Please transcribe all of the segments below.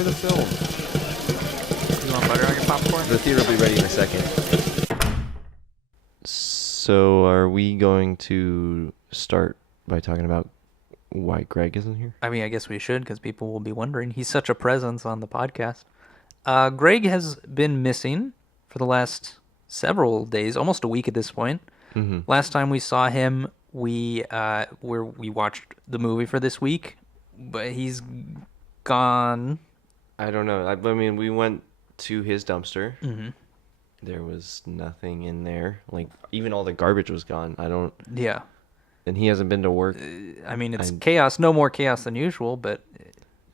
enjoy the film. You want butter on your popcorn? The theater will be ready in a second. So, are we going to start by talking about why Greg isn't here? I mean, I guess we should, because people will be wondering. He's such a presence on the podcast. Greg has been missing for the last several days, almost a week at this point. Mm-hmm. Last time we saw him, we watched the movie for this week, but he's gone. I don't know. I mean, we went to his dumpster. Mm-hmm. There was nothing in there. Like, even all the garbage was gone. Yeah. And he hasn't been to work. I mean, it's chaos. No more chaos than usual, but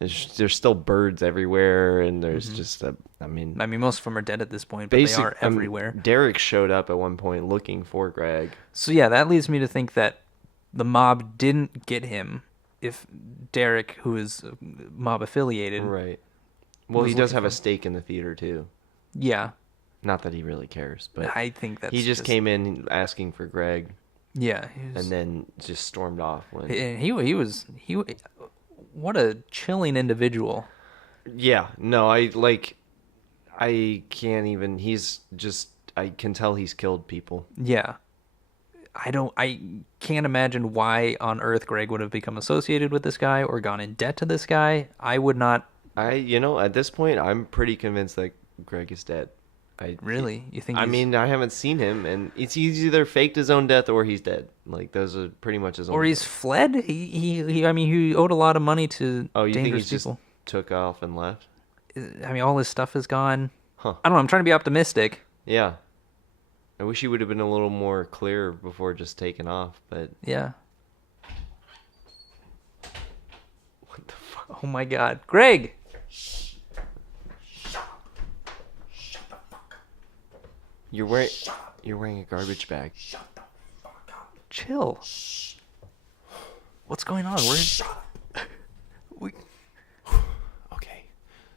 There's still birds everywhere, and there's just I mean, most of them are dead at this point, but they are everywhere. Derek showed up at one point looking for Greg. So yeah, that leads me to think that the mob didn't get him if Derek, who is mob affiliated. Right. Well, he does have a stake in the theater, too. Yeah. Not that he really cares, but I think that's he just came in asking for Greg. Yeah. And then just stormed off. He what a chilling individual. Yeah. No, I can't even. I can tell he's killed people. Yeah. I can't imagine why on earth Greg would have become associated with this guy or gone in debt to this guy. I would not. At this point, I'm pretty convinced that Greg is dead. Really? You think? I mean, I haven't seen him, and he's either faked his own death or he's dead. Like, those are pretty much his own. Or he's fled. He owed a lot of money to you think dangerous he people. Just took off and left? I mean, all his stuff is gone. Huh. I don't know. I'm trying to be optimistic. Yeah. I wish he would have been a little more clear before just taking off, but... Yeah. What the fuck? Oh my God. Greg! Shut the fuck up. You're wearing a garbage bag. Shut the fuck up. Chill. Shh. What's going on? Shut up. We... Okay,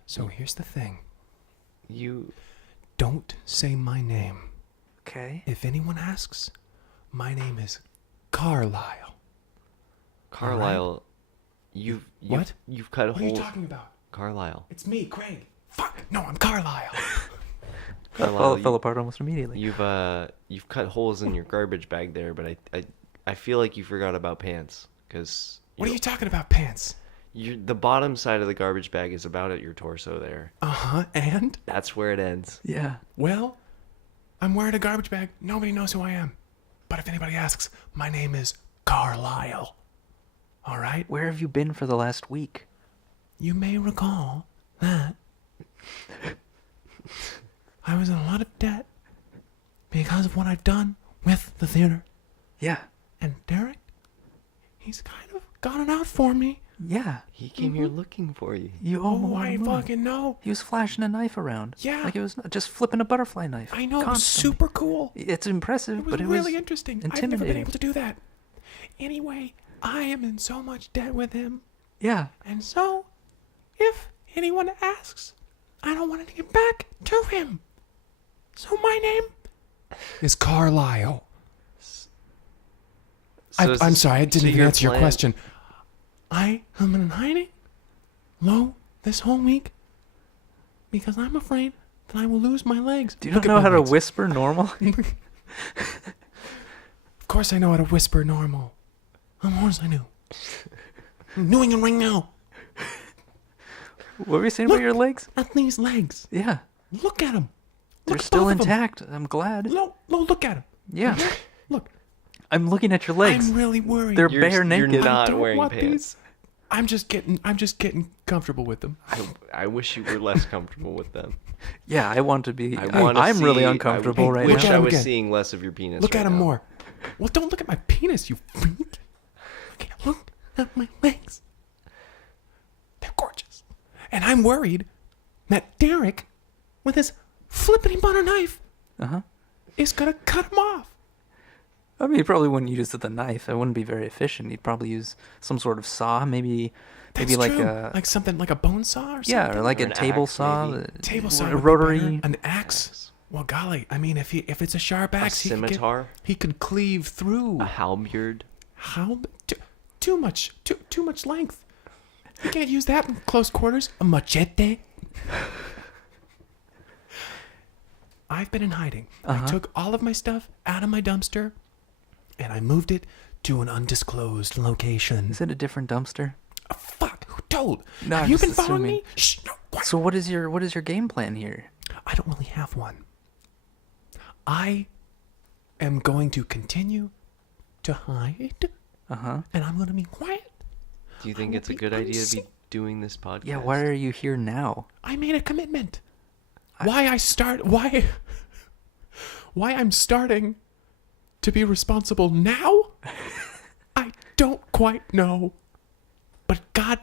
so here's the thing. You... Don't say my name. Okay. If anyone asks, my name is Carlisle. Carlisle, What? You've cut What are holes. you talking about? Carlisle. It's me, Craig. Fuck. No, I'm Carlisle. Fell apart almost immediately. You've cut holes in your garbage bag there, but I feel like you forgot about pants, because... What are you talking about, pants? The bottom side of the garbage bag is about at your torso there. Uh-huh, and? That's where it ends. Yeah. Well, I'm wearing a garbage bag. Nobody knows who I am. But if anybody asks, my name is Carlisle. All right? Where have you been for the last week? You may recall that I was in a lot of debt because of what I've done with the theater. Yeah. And Derek, he's kind of gotten out for me. Yeah. He came here looking for you. You owe him a lot I of money. fucking know. He was flashing a knife around. Yeah. Like it was just flipping a butterfly knife. I know, it was constantly. super cool. It's impressive, It was but it really was interesting. I've never intimidating. been able to do that. Anyway, I am in so much debt with him. Yeah. And so, if anyone asks, I don't want to get back to him. So my name is Carlisle. I'm sorry, I didn't even answer your question. I am in hiding low this whole week because I'm afraid that I will lose my legs. Do you not know how to whisper normal? Of course I know how to whisper normal. Of course I do. I'm doing it right now. What were you saying about your legs? At these legs. Yeah. Look at them. They're still intact. I'm glad. No, look at them. Yeah. Look. I'm looking at your legs. I'm really worried. They're bare naked. You're not I don't wearing want pants. these. I'm just getting comfortable with them. I wish you were less comfortable with them. Yeah, I want to be. wanna I'm really see- uncomfortable I right wish now. I was Again. seeing less of your penis. Look right at him now. more. Well, don't look at my penis, you freak. Okay, look at my legs. They're gorgeous. And I'm worried that Derek, with his flippity butter knife, Uh-huh. is going to cut him off. I mean, he probably wouldn't use the knife. It wouldn't be very efficient. He'd probably use some sort of saw, maybe like true. a like something like a bone saw or something. yeah, or like Or a an table axe, saw, maybe. Table saw a would be rotary. better. An axe. Well, golly, I mean, if it's a sharp axe, scimitar? he could cleave through. A halberd. How too much length. You can't use that in close quarters. A machete. I've been in hiding. I took all of my stuff out of my dumpster, and I moved it to an undisclosed location. Is it a different dumpster? Oh, fuck, who told? No, Have I'm you just been following assuming. me? Shh, no, quiet. So what is your game plan here? I don't really have one. I am going to continue to hide, and I'm going to be quiet. Do you think it's a good idea to be doing this podcast? Yeah, why are you here now? I made a commitment. Why I'm starting to be responsible now? I don't quite know. But God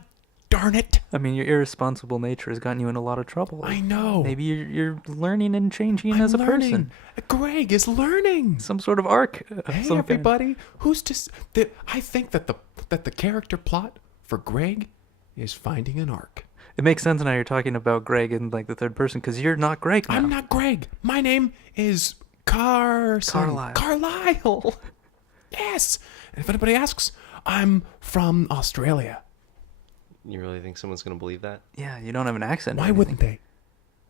darn it. I mean, your irresponsible nature has gotten you in a lot of trouble. I know. Maybe you're learning and changing I'm as a learning. person. Greg is learning. Some sort of arc. Of Hey some kind. everybody, who's to I think that the character plot for Greg is finding an arc. It makes sense now you're talking about Greg in like the third person because you're not Greg now. I'm not Greg. My name is Carlisle. Carlisle. Yes. And if anybody asks, I'm from Australia. You really think someone's going to believe that? Yeah, you don't have an accent. or Why anything. wouldn't they?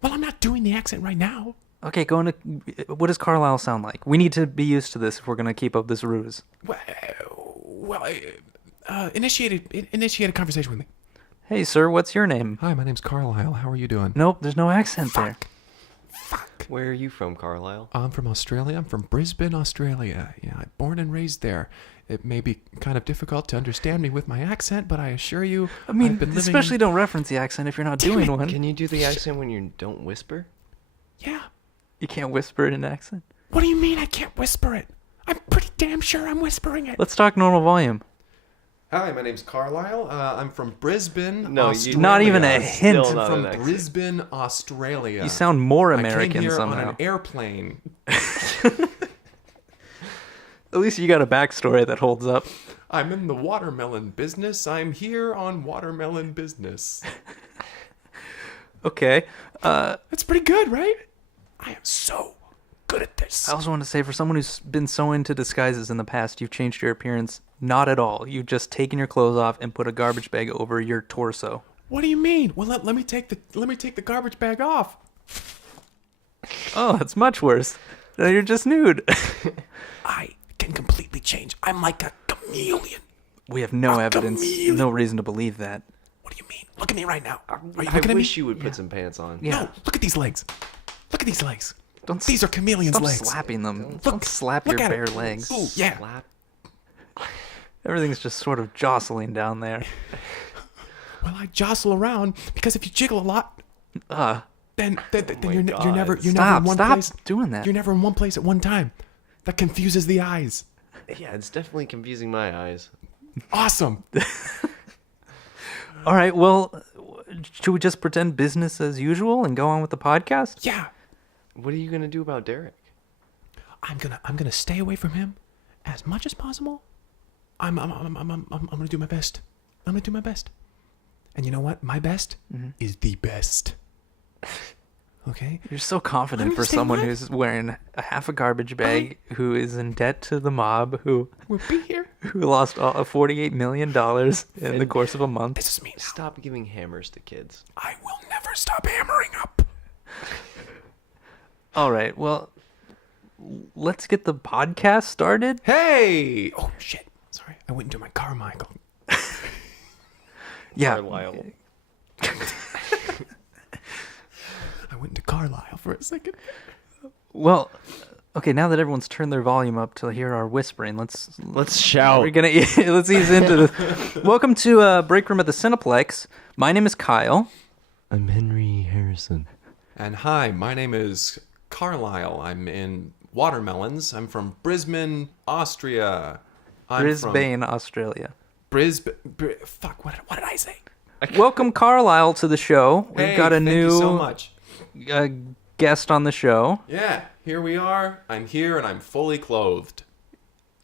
Well, I'm not doing the accent right now. Okay, what does Carlisle sound like? We need to be used to this if we're gonna keep up this ruse. Initiate a conversation with me. Hey, sir, what's your name? Hi, my name's Carlisle. How are you doing? Nope, there's no accent there. Fuck. Where are you from, Carlisle? I'm from Australia. I'm from Brisbane, Australia. Yeah, I'm born and raised there. It may be kind of difficult to understand me with my accent, but I assure you, I mean, I've been living... especially don't reference the accent if you're not doing one. Can you do the accent when you don't whisper? Yeah. You can't whisper in an accent. What do you mean I can't whisper it? I'm pretty damn sure I'm whispering it. Let's talk normal volume. Hi, my name's Carlisle. I'm from Brisbane, No, Australia. Not even a hint. Still not I'm an from accent. Brisbane, Australia. You sound more I came American here somehow. on an airplane. At least you got a backstory that holds up. I'm in the watermelon business. I'm here on watermelon business. Okay. That's pretty good, right? I am so good at this. I also want to say, for someone who's been so into disguises in the past, you've changed your appearance. Not at all. You've just taken your clothes off and put a garbage bag over your torso. What do you mean? Well, let me take the garbage bag off. Oh, that's much worse. Now you're just nude. I can completely change. I'm like a chameleon. We have no A evidence, chameleon. no reason to believe that. What do you mean? Look at me right now. Are you I looking at me? wish you would put some pants on. Yeah. No, look at these legs. Look at these legs. Don't These are chameleon's Stop legs. slapping them. Look, Don't slap look your at bare it. legs. Ooh, yeah. Slap. Everything's just sort of jostling down there. Well, I jostle around because if you jiggle a lot, then my you're God. never in Stop one place. doing that. You're never in one place at one time. That confuses the eyes. Yeah, it's definitely confusing my eyes. Awesome. All right, well, should we just pretend business as usual and go on with the podcast? Yeah. What are you going to do about Derek? I'm gonna stay away from him as much as possible. I'm gonna do my best. I'm gonna do my best. And you know what? My best is the best. Okay? You're so confident I'm for gonna stay someone alive. who's wearing a half a garbage bag, who is in debt to the mob, who We'll be here. lost $48 million in the course of a month. This is me now. Stop giving hammers to kids. I will never stop hammering up. All right, well, let's get the podcast started. Hey! Oh shit! Sorry, I went into my Carmichael. Yeah. Carlisle. I went into Carlisle for a second. Well, okay, now that everyone's turned their volume up to hear our whispering, let's shout. We're gonna let's ease into this. Welcome to Break Room at the Cineplex. My name is Kyle. I'm Henry Harrison. And hi, my name is Carlisle. I'm in watermelons. I'm from Brisbane, Austria. I'm Brisbane, Australia. Brisbane. Fuck! What did I say? Welcome, Carlisle, to the show. We've Hey, got a thank new you so much. Guest on the show. Yeah, here we are. I'm here and I'm fully clothed.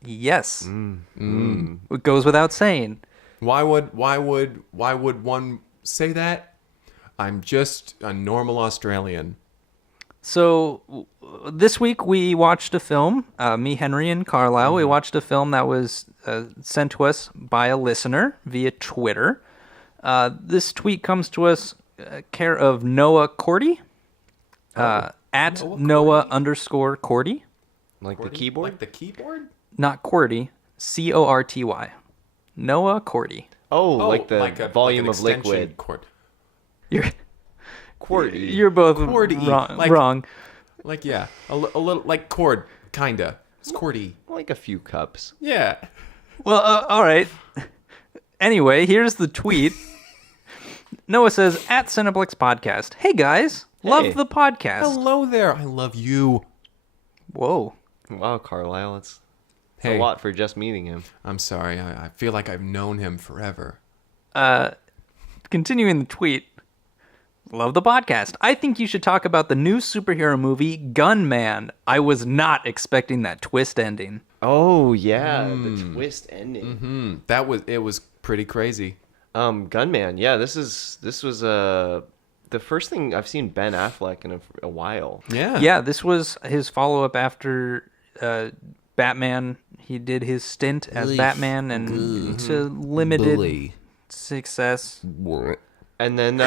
Yes, it goes without saying. Why would one say that? I'm just a normal Australian. So this week we watched a film. Me, Henry, and Carlisle. We watched a film that was sent to us by a listener via Twitter. This tweet comes to us care of Noah Cordy. At Noah _Cordy. Like the keyboard? Like the keyboard? Not Cordy. Corty. Noah Cordy. Oh, like the like volume an of extension liquid. cord. Cordy. You're both Cordy. wrong. Like- wrong. Like, yeah, a little, like cord, kinda. It's cordy. Like a few cups. Yeah. Well, all right. Anyway, here's the tweet. Noah says, at Cineplex Podcast, hey guys, love Hey. the podcast. Hello there. I love you. Whoa. Wow, Carlisle, it's Hey. a lot for just meeting him. I'm sorry. I feel like I've known him forever. Continuing the tweet. Love the podcast. I think you should talk about the new superhero movie, Gunman. I was not expecting that twist ending. Oh, yeah, the twist ending. It was pretty crazy. Gunman, yeah, this was the first thing I've seen Ben Affleck in a while. Yeah. Yeah, this was his follow-up after Batman. He did his stint as Batman and to limited success. And then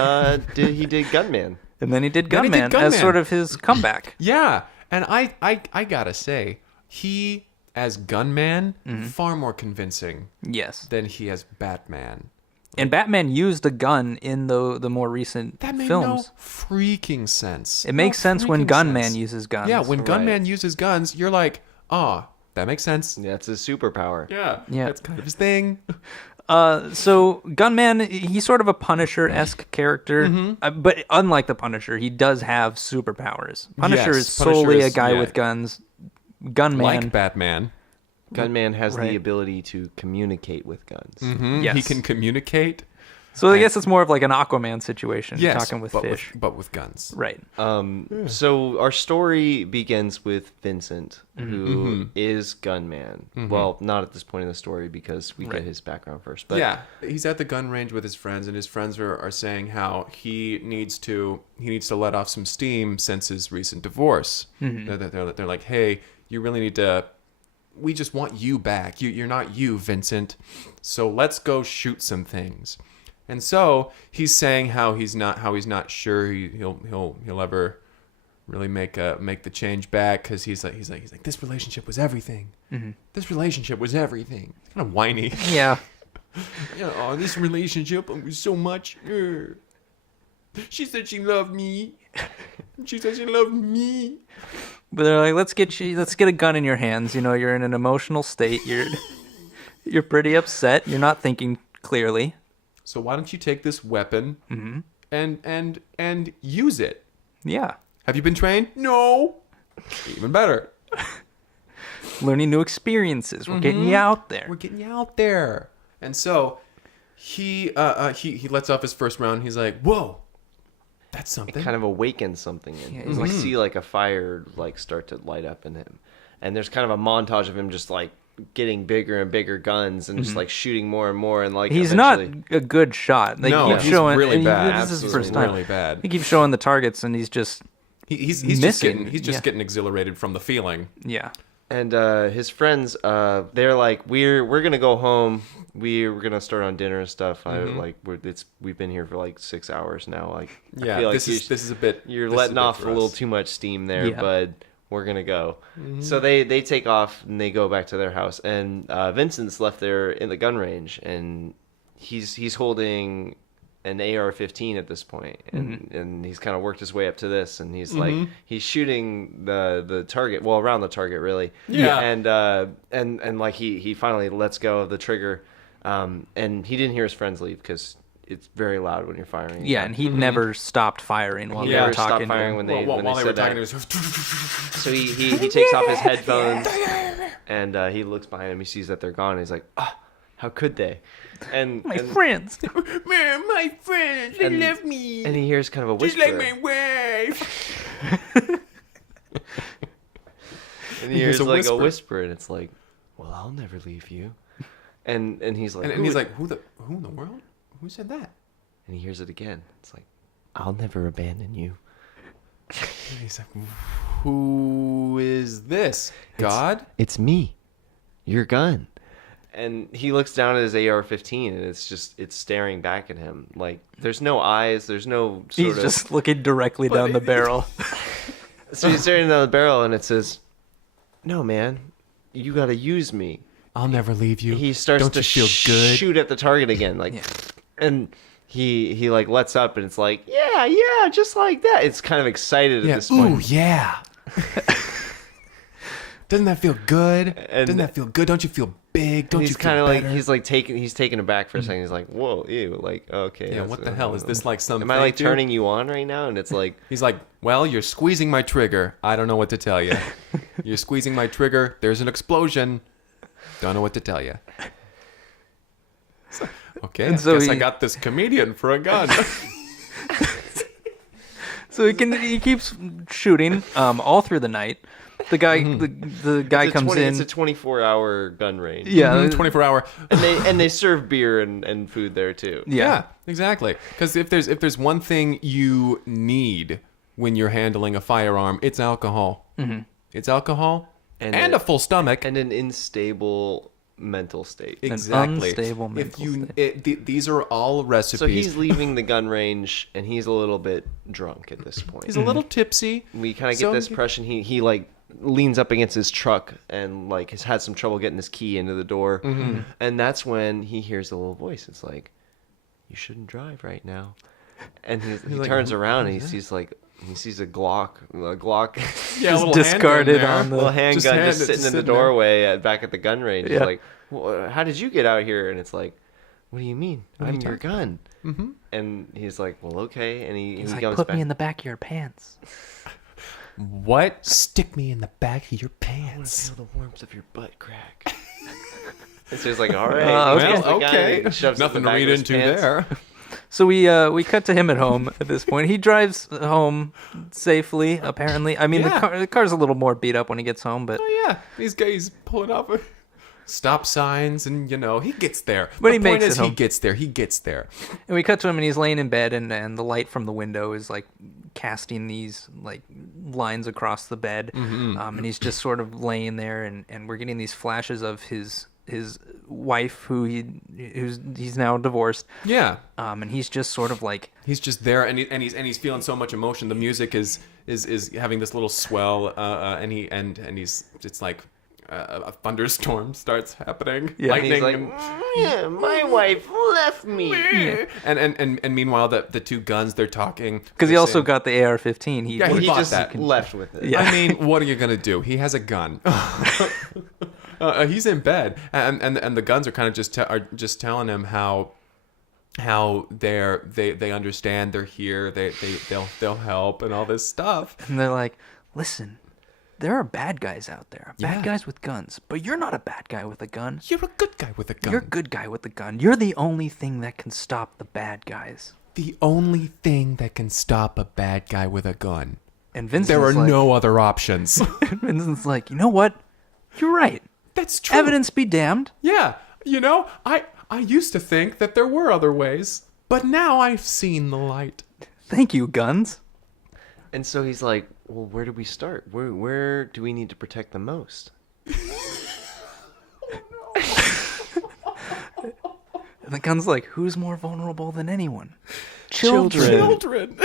he did Gunman. And then he did Then he did Gunman as Gunman. sort of his comeback. Yeah. And I gotta say, he as Gunman far more convincing Yes. than he as Batman. And Batman used a gun in the more recent That made films. no freaking sense. It makes No sense when freaking Gunman sense. uses guns. Yeah, when Right. Gunman uses guns, you're like, that makes sense. Yeah, it's his superpower. Yeah. Yeah. That's kind of his thing. So Gunman, he's sort of a Punisher-esque character, but unlike the Punisher, he does have superpowers. Punisher Yes, is solely Punisher a is- guy yeah. with guns. Gunman, Like Batman. Gunman has Right. the ability to communicate with guns. Yes. He can communicate. so I guess it's more of like an Aquaman situation, Yes, talking with but fish. but with guns. Right. So our story begins with Vincent, who is Gunman. Well, not at this point in the story because we get his background first. But Yeah, he's at the gun range with his friends, and his friends are saying how he needs to let off some steam since his recent divorce. They're like, hey, you really need to. We just want you back. You're not you, Vincent. So let's go shoot some things. And so he's saying how he's not sure he'll ever really make the change back because he's like this relationship was everything. This relationship was everything. It's kind of whiny. Yeah. This relationship was so much. She said she loved me. She said she loved me. But they're like, let's get a gun in your hands. You know, you're in an emotional state. You're pretty upset. You're not thinking clearly. So why don't you take this weapon and use it? Yeah. Have you been trained? No. Even better. Learning new experiences. We're getting you out there. We're getting you out there. And so he lets off his first round. He's like, whoa, that's it something. kind of awakens something in him. You see like a fire like start to light up in him. And there's kind of a montage of him just like getting bigger and bigger guns and just like shooting more and more and like He's eventually... not a good shot. They No, keep he's showing, really and bad. This is his Absolutely first time. really bad. He keeps showing the targets, and he's just He's missing. just getting exhilarated from the feeling. yeah. And his friends, they're like, we're gonna go home. We're gonna start on dinner and stuff. We've been here for like 6 hours now. Like, Yeah, I feel like this is a bit. you're this is letting bit off for a little us. too much steam there, Yeah. bud. We're gonna go. So they take off and they go back to their house. And Vincent's left there in the gun range, and he's holding an AR-15 at this point, and he's kind of worked his way up to this, and he's like he's shooting the target, well, around the target really. Yeah. And like he finally lets go of the trigger, and he didn't hear his friends leave because it's very loud when you're firing. Yeah, and he never stopped firing while He they were never stopped talking. firing to when him. they While they were said talking, that. it was. So he takes off his headphones and he looks behind him. He sees that they're gone. And he's like, how could they? And My friends. Man, my friends, they And- left me. and he hears kind of a Just whisper. like my wife. And he hears a like a whisper. whisper, and it's like, well, I'll never leave you. And he's like, And he's like, who in the world? Who said that? and he hears it again. It's like, I'll never abandon you. And he's like, who is this? God? It's me, your gun. And he looks down at his AR-15, and it's staring back at him. Like, there's no eyes, there's no sort He's just looking directly down the barrel. So he's staring down the barrel, and it says, "No, man, you got to use me." I'll never leave you. He starts Don't to you feel good? shoot at the target again, like, and he like lets up, and it's like, yeah, just like that. It's kind of excited at this point. Ooh, yeah. Doesn't that feel good? And- Doesn't that feel good? Don't you feel big? Don't He's you feel kind of like better? he's taken aback for a second. He's like, "Whoa, ew!" Like, okay, Yeah, what the hell is this? Like some? Am I like turning you on right now? And it's like, He's like, well, you're squeezing my trigger. I don't know what to tell you. You're squeezing my trigger. There's an explosion. Don't know what to tell you. Okay, And so guess I he- got this comedian for a gun. So he keeps shooting all through the night. The guy the guy comes in. It's a 24-hour gun range. Yeah, 24 hour. and they serve beer and food there too. yeah. Exactly. Because if there's one thing you need when you're handling a firearm, it's alcohol. Mm-hmm. It's alcohol and a full stomach. and an unstable mental state. Exactly. unstable mental These are all recipes. So he's leaving the gun range, and he's a little bit drunk at this point. He's a little tipsy. We kind of get this impression he like leans up against his truck and like has had some trouble getting his key into the door, and that's when he hears a little voice. It's like, "You shouldn't drive right now," and he like, turns around and he sees a Glock, Yeah, Just a little discarded handgun on the- little handgun just sitting in the sitting there. doorway back at the gun range. He's Yeah. like, well, "How did you get out here?" And it's like, "What do you mean? I'm your gun." Mm-hmm. And he's like, "Well, okay." And he He's like, goes put back. me in the back of your pants. What? Stick me in the back of your I want pants. to feel the warmth of your butt crack. And so he's like, "All right, okay. here's the gun," Okay. and he shoves it in Nothing the to back read of his into pants. there. So we cut to him at home at this point. He drives home safely, apparently. I mean, Yeah. the car's a little more beat up when he gets home, but Oh yeah, these guys pulling up stop signs, and he gets there. But the he point makes it is, home. he gets there. He gets there. and we cut to him and he's laying in bed and the light from the window is like casting these like lines across the bed, and he's just sort of laying there and we're getting these flashes of his wife he's now divorced, Yeah, and he's just sort of like he's just there, and he's feeling so much emotion. The music is having this little swell, and he's it's like. A thunderstorm starts happening. Yeah. And he's Lightning. like, "Yeah, my wife left me." And meanwhile, the two guns, they're talking. because he They're also saying- got the AR-15. Yeah, he He bought just that. left with it. Yeah. I mean, what are you gonna do? He has a gun. He's in bed, and the guns are kind of just telling him how they understand, they're here, they'll help and all this stuff. And they're like, listen, there are bad guys out there. Bad Yeah. guys with guns. But you're not a bad guy with a gun. You're a good guy with a gun. You're a good guy with a gun. You're the only thing that can stop the bad guys. The only thing that can stop a bad guy with a gun. And Vincent's There are like, no other options. Vincent's like, you know what? You're right. That's true. Evidence be damned. Yeah, I used to think that there were other ways, but now I've seen the light. Thank you, guns. And so he's like, "Well, where do we start? Where do we need to protect the most?" And the gun's like, who's more vulnerable than anyone? Children. Children.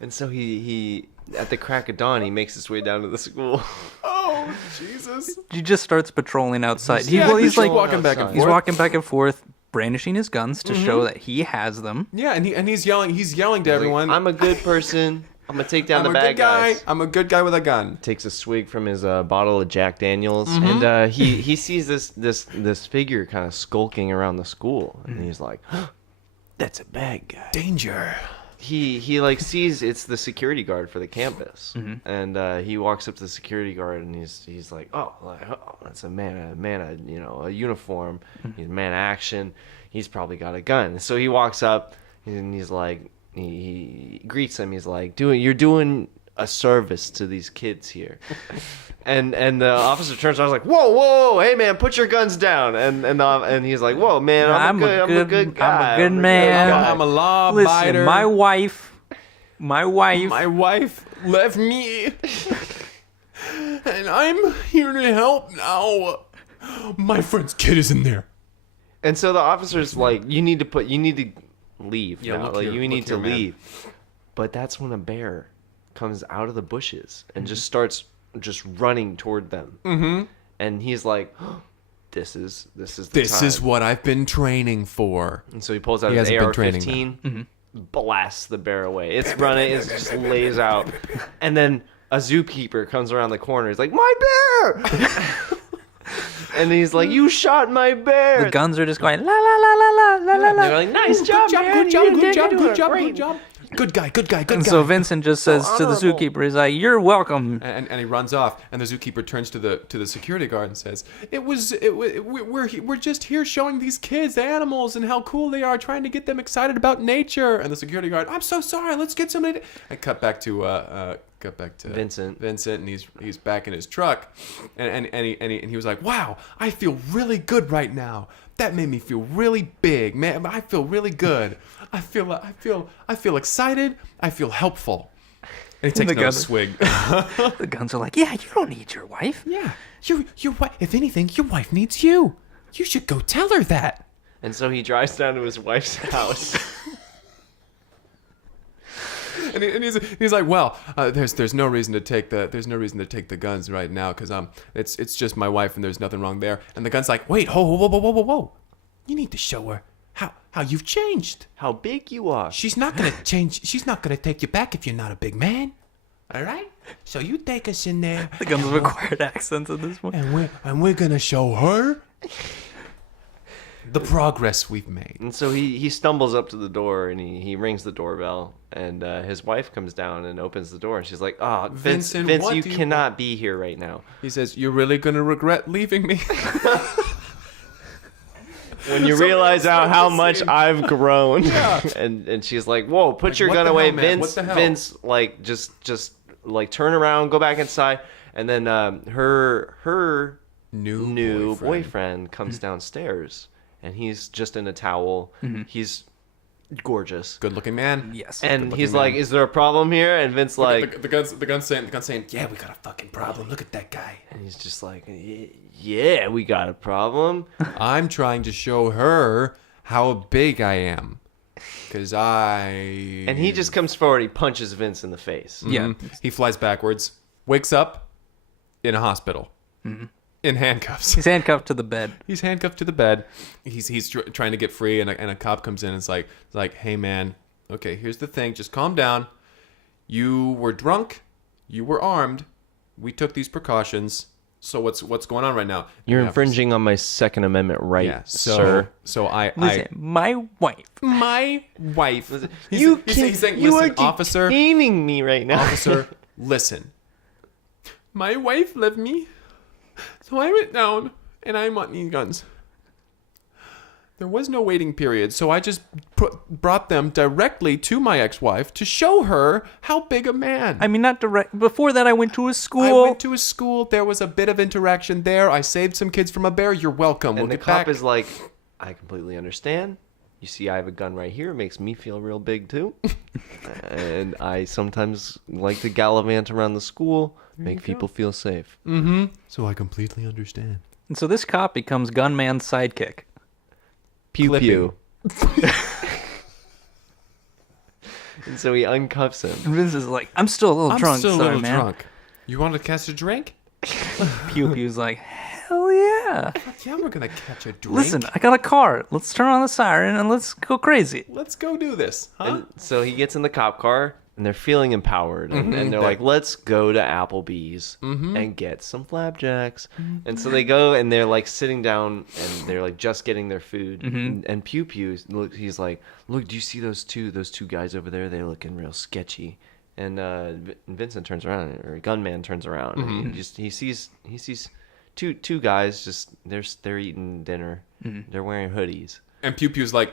And so he at the crack of dawn, he makes his way down to the school. Oh, Jesus. He just starts patrolling outside. He's like walking back and outside. he's forth. walking back and forth, brandishing his guns to show that he has them. Yeah, and he's yelling to everyone. "I'm a good person. I'm gonna take down I'm the a bad good guy. guys." I'm a good guy with a gun. Takes a swig from his bottle of Jack Daniels, and he sees this figure kind of skulking around the school, and he's like, "That's a bad guy." Danger. He like sees it's the security guard for the campus, and he walks up to the security guard, and he's like, "Oh, that's a a uniform. He's a man of action. He's probably got a gun." So he walks up, and he's like, he greets him. He's like, "You're doing a service to these kids here." And the officer turns around, like, whoa, hey man, put your guns down. And he's like, "Whoa, man, I'm a good guy. I'm a good man. I'm a law Listen, abiding. my wife My wife left me, and I'm here to help now. My friend's kid is in there. And so the officer's like, you need to leave now. look Like, here, you need look to here, man. leave. But that's when a bear comes out of the bushes and Mm-hmm. just starts just running toward them. Mm-hmm. And he's like, this is the This time. is what I've been training for. And so he pulls out He his hasn't been training AR-15, blasts the bear away. It's running, it just lays out. And then a zookeeper comes around the corner. He's like, my bear! And he's like, you shot my bear! The guns are just going la la la la la la la And la. they're like, nice job, man. Good job, You good did job, it. good job, Great." good job. Good guy, good guy, good And guy. so Vincent just says to the honorable. zookeeper, he's like, "You're welcome." and he runs off, and the zookeeper turns to the security guard and says, we're just here showing these kids the animals and how cool they are, trying to get them excited about nature." And the security guard, "I'm so sorry, let's get somebody to..." And cut back to Vincent. and he's back in his truck, and he was like, "Wow, I feel really good right now. That made me feel really big, man. I feel really good. I feel excited. I feel helpful." And he takes The another gun- swig. The guns are like, "Yeah, you don't need your wife." Yeah, your wife. If anything, your wife needs you. You should go tell her that. And so he drives down to his wife's house. And he's like, "Well, there's no reason to take the guns right now, because it's just my wife, and there's nothing wrong there." And the gun's like, "Wait, whoa. You need to show her how you've changed. How big you are. She's not gonna change. She's not gonna take you back if you're not a big man. All right. So you take us in there, The guns have acquired accents at this point. and we're gonna show her the progress we've made." And so he stumbles up to the door and he rings the doorbell, and his wife comes down and opens the door, and she's like, "Oh, Vincent, Vince, what you do you cannot be here right now." He says, "You're really gonna regret leaving me." When you realize how much I've grown. And she's like, "Whoa, put your what gun the away, hell, man? What Vince." the hell? Vince, like, just like turn around, go back inside, and then her new boyfriend comes downstairs, and he's just in a towel. He's gorgeous. Good-looking man. Yes. And Good-looking he's man. like, "Is there a problem here?" And Vince like, the gun's saying, "Yeah, we got a fucking problem. Look at that guy." and he's just like, "Yeah, we got a problem." I'm trying to show her how big I am, because And he just comes forward, he punches Vince in the face. Yeah. he flies backwards, wakes up in a hospital, in handcuffs. He's handcuffed to the bed. He's handcuffed to the bed. He's trying to get free, and a cop comes in and is like, "Hey man, okay, here's the thing. Just calm down. You were drunk. You were armed. We took these precautions. So what's going on right now?" You're Yeah, infringing on my Second Amendment right, Yeah. sir. So Listen, my wife. my wife. He's saying, you "Listen, are officer, detaining me right now. officer, listen. My wife left me, so I went down, and I want these guns. There was no waiting period, so I just brought them directly to my ex-wife to show her how big a man." I mean, not direct. Before that, I went to a school. I went to a school. There was a bit of interaction there. I saved some kids from a bear. You're welcome. And We'll the get cop back. is like, "I completely understand. You see, I have a gun right here. It makes me feel real big too. And I sometimes like to gallivant around the school, make people feel safe." So I completely understand. And so this cop becomes gunman's sidekick. Pew Clipping. pew. And so he uncuffs him. And Vince is like, "I'm still a little drunk. still a Sorry, little man." drunk. You want to catch a drink? Pew Pew's like, "Hell yeah. Yeah, we're gonna catch a drink. Listen, I got a car. Let's turn on the siren and let's go crazy." Let's go do this, huh? And so he gets in the cop car, and they're feeling empowered. And they're like, "Let's go to Applebees and get some flapjacks." And so they go, and they're like sitting down, and they're like just getting their food. And Pew Pew, look, he's like, "Look, do you see those two guys over there? They're looking real sketchy." And Vincent turns around, or Gunman turns around, and he sees two guys just they're eating dinner. They're wearing hoodies. And Pew Pew's like,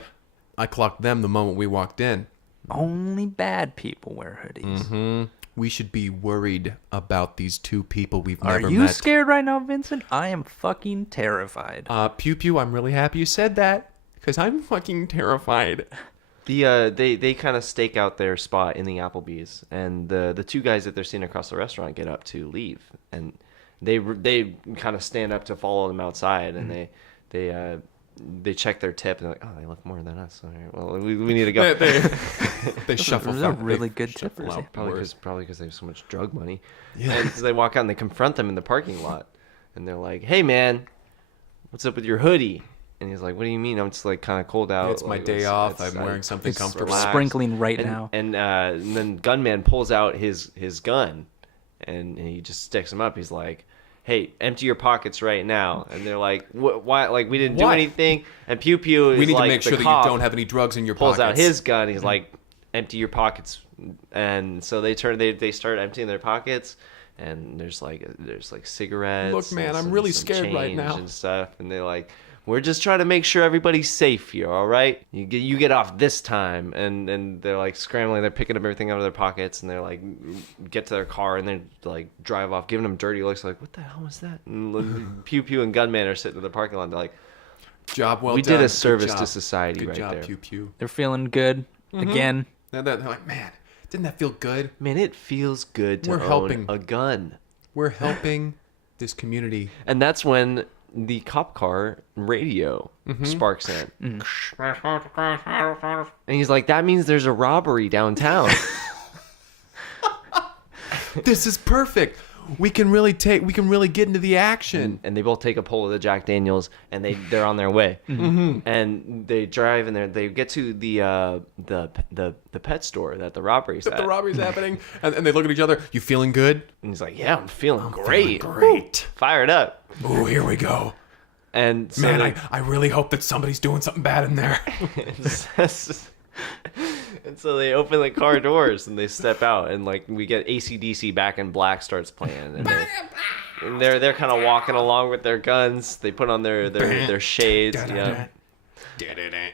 "I clocked them the moment we walked in. Only bad people wear hoodies. We should be worried about these two people we've Are never you met." scared right now, Vincent? I am fucking terrified. Pew Pew, I'm really happy you said that, because I'm fucking terrified. They kind of stake out their spot in the Applebee's, and the two guys that they're seeing across the restaurant get up to leave, and they kind of stand up to follow them outside, and they check their tip, and they're like, oh, they look more than us. All right, well, we need to go. They shuffle. Those are really good tippers. out Probably worse. because they have so much drug money. Yeah. And so they walk out and they confront them in the parking lot, and they're like, "Hey, man, what's up with your hoodie?" And he's like, "What do you mean? I'm just like kind of cold out. It's my Like, day off. I'm like, wearing something It's comfortable." relax." sprinkling right and, now. And then Gunman pulls out his gun, and he just sticks him up. He's like, "Hey, empty your pockets right now." And they're like, "Why? Like we didn't do Why? anything." And Pew Pew is We need like, to make the sure that cop you don't have any drugs in your pulls pockets. out his gun. He's like, "Empty your pockets." And so they start emptying their pockets, and there's like cigarettes. Look, man, and I'm really some scared right change now. and stuff. And they're like, "We're just trying to make sure everybody's safe here, all right? You get off this time." And they're like scrambling. They're picking up everything out of their pockets, and they're like get to their car, and they like drive off, giving them dirty looks like, "What the hell was that?" And Pew Pew and Gunman are sitting in the parking lot. They're like, Job well "We done. did a Good service job. to society Good right job, there." Pew Pew. They're feeling good again. And they're like, man, didn't that feel good? Man, it feels good to We're own helping. a gun. We're helping this community. And that's when the cop car radio sparks in. And he's like, "That means there's a robbery downtown." This is perfect. We can really get into the action. And they both take a pull of the Jack Daniels, and they're on their way. And they drive, and they get to the pet store that the robbery's at. The robbery's happening, and they look at each other. You feeling good? And he's like, "Yeah, I'm feeling great. Great. Fired up." Oh, here we go. And so Man, I really hope that somebody's doing something bad in there. And so they open the car doors and they step out, and like we get AC/DC Back in Black starts playing, and they're kind of walking along with their guns. They put on their shades, yeah.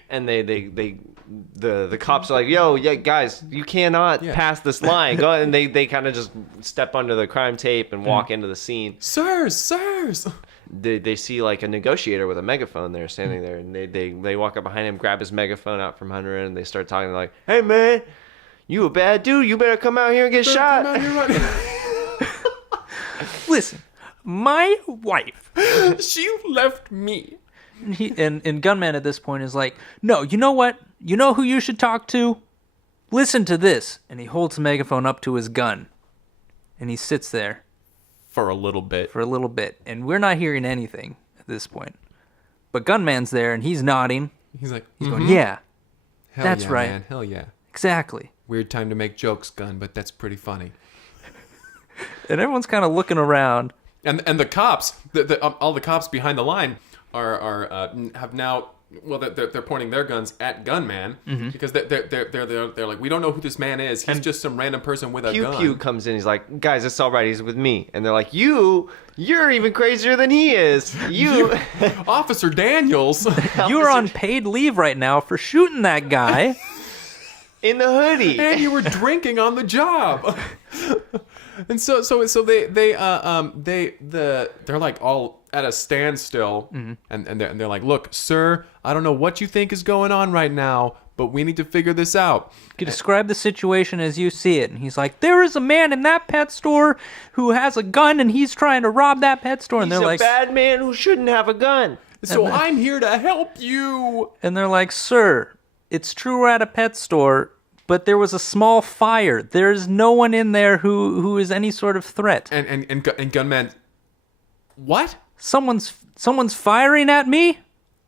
And the cops are like, "Yo, yeah, guys, you cannot pass this line." Go, and they kind of just step under the crime tape and walk into the scene. Sirs. They see like a negotiator with a megaphone there standing there, and they walk up behind him, grab his megaphone out from under him, and they start talking. They're like, "Hey man, you a bad dude, you better come out here and get shot." Listen, my wife. She left me. And Gunman at this point is like, "No, you know what? You know who you should talk to? Listen to this." And he holds the megaphone up to his gun, and he sits there For a little bit. for a little bit, and we're not hearing anything at this point. But Gunman's there, and he's nodding. He's like, He's going, "Yeah, hell that's yeah, right. Man. Hell yeah. exactly." Weird time to make jokes, Gun, but that's pretty funny. And everyone's kind of looking around. And the cops, all the cops behind the line have now. Well, they're pointing their guns at Gunman because they're like, we don't know who this man is. He's just some random person with a Pew gun. Pew comes in. He's like, "Guys, it's all right. He's with me." And they're like, "You're even crazier than he is. You Officer Daniels. You're on paid leave right now for shooting that guy. in the hoodie." And you were drinking on the job. And so they're like all at a standstill, and they're like, "Look, sir, I don't know what you think is going on right now, but we need to figure this out." You describe the situation as you see it. And he's like, "There is a man in that pet store who has a gun, and he's trying to rob that pet store." And He's they're a like, bad man who shouldn't have a gun. So I'm here to help you. "Sir, it's true we're at a pet store, but there was a small fire. There's no one in there who is any sort of threat." And Gunman, what? Someone's firing at me?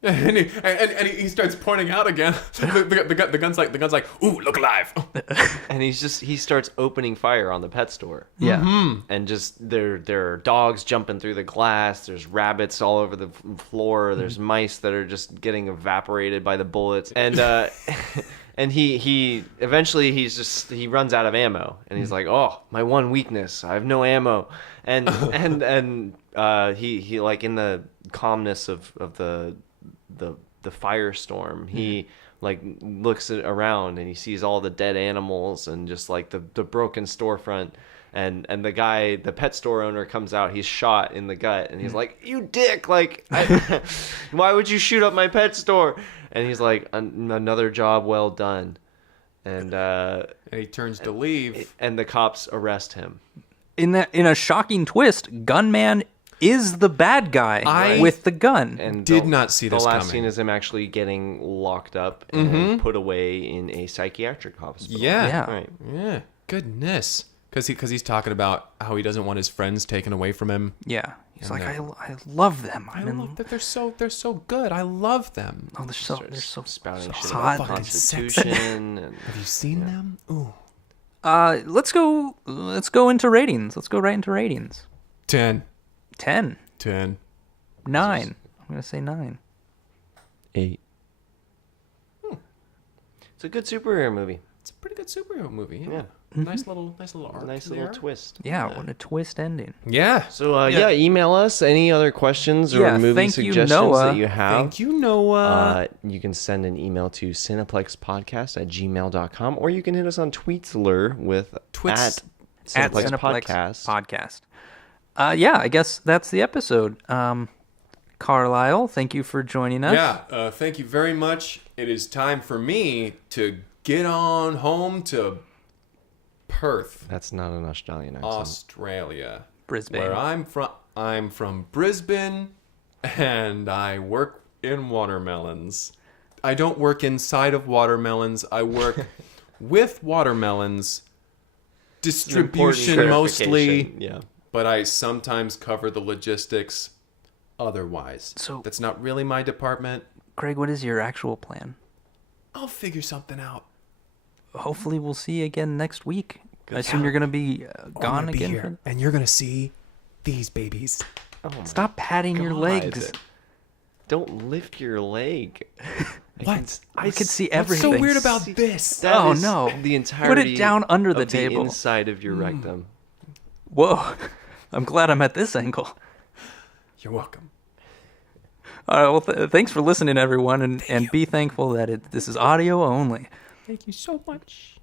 And he starts pointing out again. The gun's like, "Ooh, look alive!" And he starts opening fire on the pet store. Yeah. And just there are dogs jumping through the glass. There's rabbits all over the floor. There's mice that are just getting evaporated by the bullets. And and he eventually he runs out of ammo, and he's like, "Oh, my one weakness, I have no ammo." And he like in the calmness of the firestorm, he like looks around and he sees all the dead animals and just like the broken storefront, and the pet store owner comes out. He's shot in the gut, and he's like, "You dick, like why would you shoot up my pet store?" And he's like, "Another job well done." And And he turns to leave. and the cops arrest him. in a shocking twist, Gunman is the bad guy with the gun. And Did not see this The last coming. scene is him actually getting locked up and put away in a psychiatric hospital. Yeah. Right. Yeah. Goodness. Because he's talking about how he doesn't want his friends taken away from him. Yeah. He's And like, I love them. I love that they're so good. I love them. Oh, they're so Spouting so shit hot. about the Fucking Constitution. And, Have you seen them? Ooh. Let's go into ratings. Let's go right into ratings. 10. 10. 10. 9. I'm going to say 9. 8. It's a good superhero movie. It's a pretty good superhero movie. Yeah. Yeah. Nice little arc. Nice little there. twist. Yeah, what a twist ending. Yeah. So email us any other questions or movie thank you, suggestions Noah. that you have. Thank you, Noah. You can send an email to cineplexpodcast@gmail.com, or you can hit us on Tweetsler with Twits- At Cineplex Cineplex Podcast. Yeah, I guess that's the episode. Carlisle, thank you for joining us. Yeah. Thank you very much. It is time for me to get on home to Perth, That's not an Australian accent. Australia. Brisbane. Where I'm from. I'm from Brisbane, and I work in watermelons. I don't work inside of watermelons. I work with watermelons. Distribution mostly, Yeah. but I sometimes cover the logistics otherwise. So- that's not really my department. Craig, what is your actual plan? I'll figure something out. Hopefully we'll see you again next week. I assume you're going to be gone again. here, and you're gonna see these babies. Oh my Stop patting your God. legs. Don't lift your leg. What? I could see What's everything. so weird about this? That Oh, is no. The Put entirety it down under the of table. inside of your rectum. Whoa. I'm glad I'm at this angle. You're welcome. All right, well, thanks for listening, everyone, and be thankful that this is audio only. Thank you so much.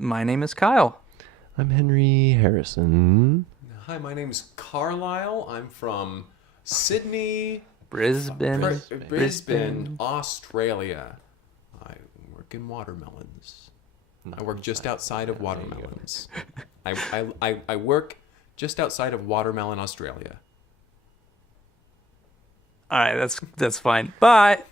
My name is Kyle. I'm Henry Harrison. Hi, my name's Carlisle. I'm from Sydney, Brisbane. Australia. I work in watermelons. I work just outside of watermelons. I work just outside of Watermelon, Australia. All right, that's fine. Bye.